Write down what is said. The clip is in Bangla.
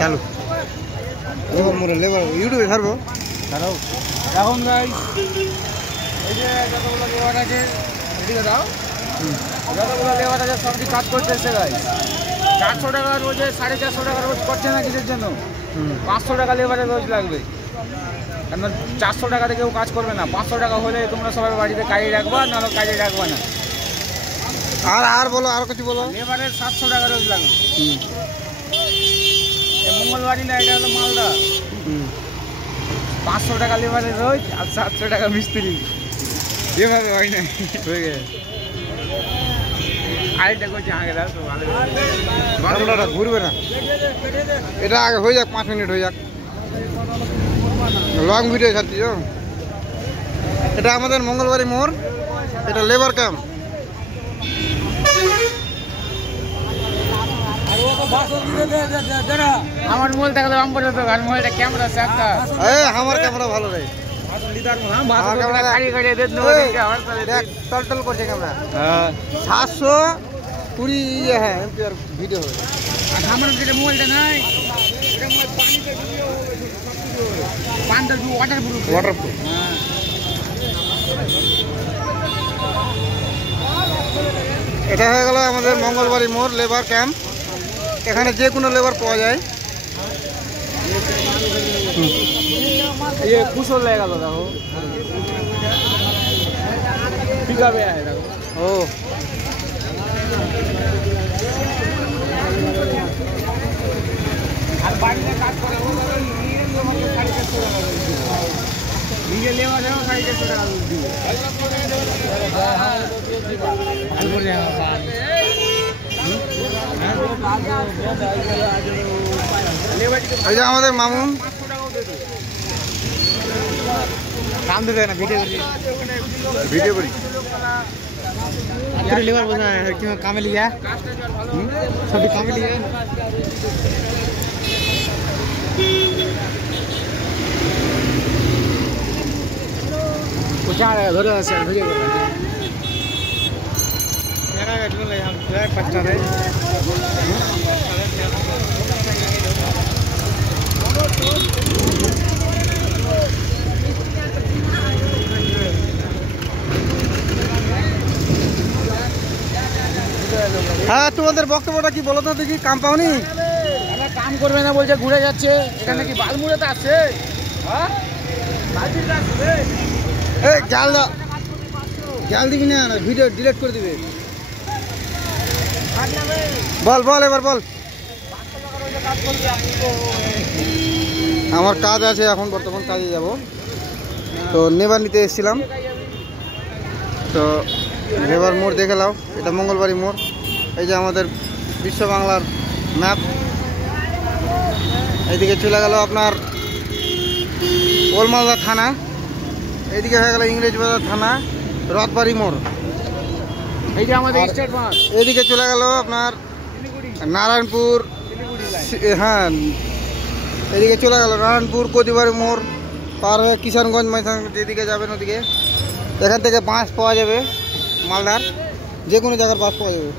চালু লেবার মোড়ে লেবার ইউটিউবে ছাড়বো দাঁড়াও এখন গাইস এই যে যতগুলো লেবার আছে এদিকে দাও যতগুলো লেবার আছে সবটি কাজ করতেছে গাইস 400 টাকা রোজে 450 টাকা রোজ করছে না কিসের জন্য 500 টাকা লেবারে রোজ লাগবে কারণ 400 টাকাতে কেউ কাজ করবে না 500 টাকা হলে তোমরা সবাই বাড়িতে কাজে রাখবা নাহলে কাজে রাখবা না আর বলো আর কিছু বলো লেবারের 700 টাকা রোজ লাগবে মঙ্গলবাড়ি না এটা হলো মালদা 500 টাকা লেবারের রোজ আর 700 টাকা মিস্ত্রি এভাবে হয় না হয়ে গেছে আরেকটা করছি আগে দাও তো ভালো ঘুরবে না এটা আগে হয়ে যাক 5 মিনিট হয়ে যাক লং ভিডিও ছাড়ছি এটা আমাদের মঙ্গলবাড়ি মোড় এটা লেবার ক্যাম্প আমার মোবাইল থাকলে আম পড়ে তো আর মোবাইলটা ক্যামেরা আছে একটা আমার ক্যামেরা ভালো রে টল করছে ক্যামেরা 720 হ্যাঁ ভিডিও হবে আমার যেটা মোবাইলটা নাই ওয়াটারপ্রুফ এটা হয়ে গেল আমাদের মঙ্গলবাড়ি মোড় লেবার ক্যাম্প এখানে যে কোনো লেবার পাওয়া যায় ये खुश हो जाएगा तो देखो पिकअप है देखो ओ আর বাড়িতে কাজ করে নিজে লেবার যাও 450 টাকা দিবে এই যে আমাদের মামুন काम दे देना वीडियो करी तेरे लेबर बोलना है कि काम में लिया सभी काम में लिया कुछ आ रहा है धरो सर वीडियो कर रहा है मेरा वीडियो ले हम पट्टा है হ্যাঁ তোমাদের বক্তব্যটা কি বলো তো দেখি কাম পাওনি কাম করবে না বলছে ঘুরে যাচ্ছে এখানে কি বালমুড়াতে আছে হ্যাঁ এই জাল দিবি না ভিডিও ডিলিট করে দিবে বল এবার বল আমার কাজ আছে এখন বর্তমান কাজে যাব তো নেবার নিতে এসেছিলাম তো লেবার মোড় দেখে নাও এটা মঙ্গলবাড়ি মোড় এই যে আমাদের বিশ্ব বাংলার ম্যাপ এইদিকে চলে গেল আপনার ওলমালদা থানা এইদিকে হয়ে গেল ইংরেজ বাজার থানা রথবাড়ি মোড় এই যে আমাদের স্টেট বাস এইদিকে চলে গেল আপনার নারায়ণপুর হ্যাঁ এদিকে চলে গেল নারায়ণপুর কদিবাড়ি মোড় পার হয়ে কিষানগঞ্জ ময়দান যেদিকে যাবেন ওদিকে এখান থেকে বাস পাওয়া যাবে মালদার যে কোনো জায়গার বাস পাওয়া যাবে